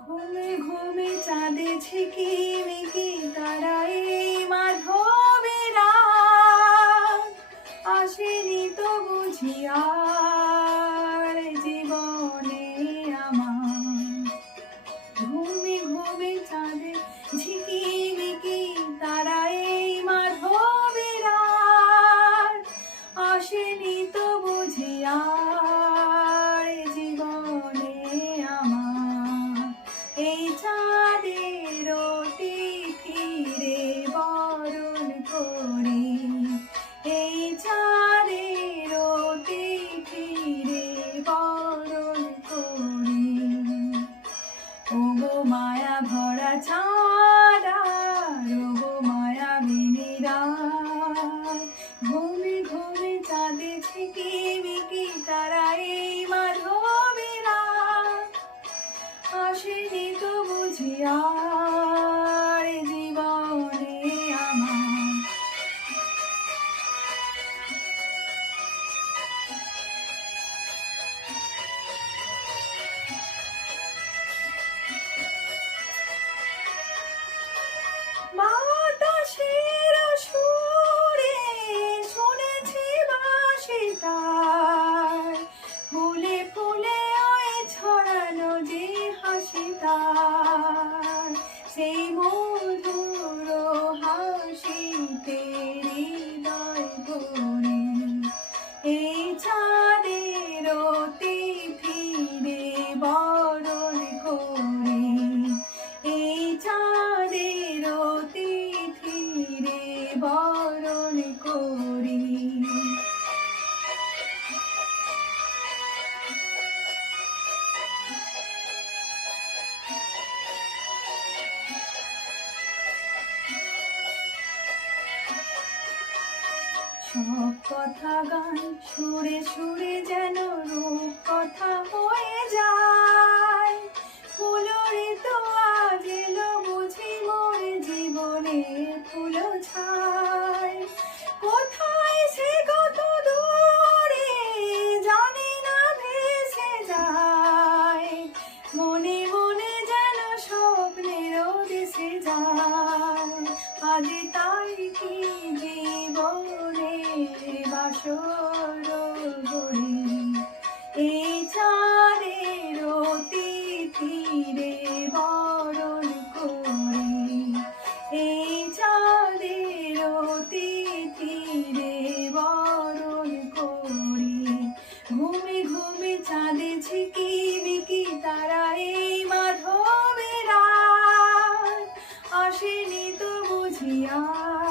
ঘুমে ঘুমে চাঁদে ঝিকিমিকি তারাই মাধবের রাত। আসেনি তো বুঝি আর জীবনে আমার। ঘুমে ঘুমে চাঁদে ঝিকিমিকি তারাই মাধবের রাত। আসেনি তো বুঝি আর জীবনে আমার। এই চাঁদের তিথিরে বরণ করি, এই চাঁদের তিথিরে বরণ করি। ওগো মায়া ভরা চাঁদ আর ওগো মায়াবিনী রাত। ঘুমে ঘুমে চাঁদে ঝিকিমিকি তারাই মাধবের রাত। আসেনি তো বুঝি আর জীবনে আমার। বাতাসের সুরে শুনেছি বাঁশি তার। ফুলে ফুলে ওই ছড়ানো যে হাসি তার। সেই মধুর হাসিতে হৃদয় ভরে। এই চাঁদের তিথিরে বরণ করি, এই চাঁদের তিথিরে বরণ করি। সব কথা গান সুরে সুরে যেন রূপ কথা হয়ে যায়। ফুলরে তো আজ এলো বুঝি মোর জীবনে ফুল ছায়। কোথায় সে কত দূরে জানি না ভেসে যায়। মনে মনে যেন স্বপ্নের দেশে যায়। আজ তাই কি জীবনে বাসর গড়ি, এই চাঁদের তিথিরে বরণ করি, এই চাঁদের তিথিরে বরণ করি। ঘুমে ঘুমে চাঁদে ঝিকিমিকি তারাই মাধবের রাত। আসেনি তো বুঝি আর